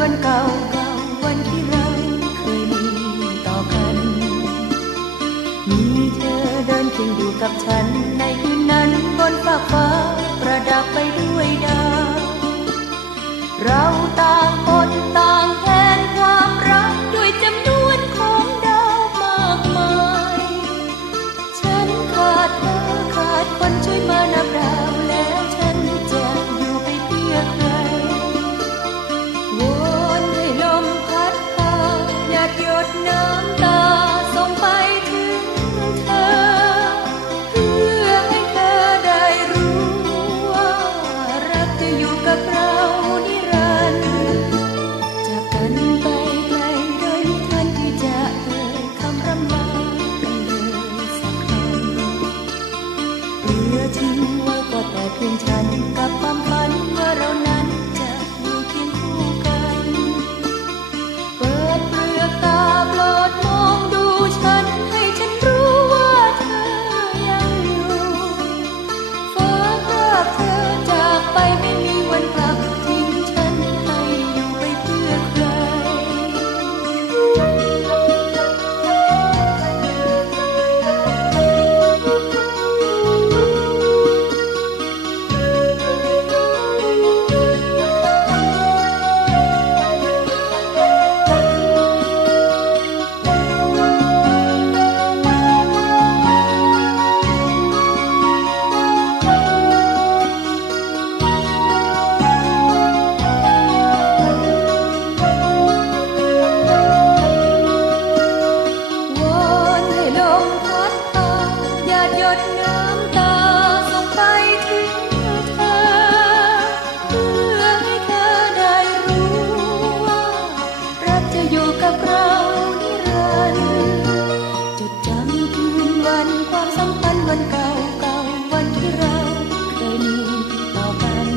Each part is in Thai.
วันเก่าเก่าวันที่เราเคยมีต่อกัน มีเธอเดินเคียงอยู่กับฉัน ในคืนนั้นบนฟ้าฟ้าประดับไปด้วยดาวเรา เพียงฉันกับความ วัเก่าเก่าวันที่เราเคยมีต่อกัน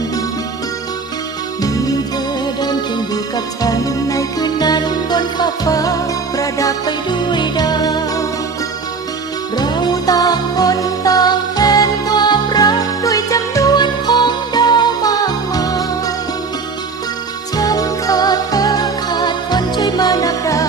มีเธอเดินเคียงอยู่กับฉันในคืนนั้นบนฟ้าฟ้าประดับไปด้วยดาว เราต่างคนต่างแทนความรักด้วยจำนวนของดาวมากมาย ฉันขาดเธอขาดคนช่วยมานักดาว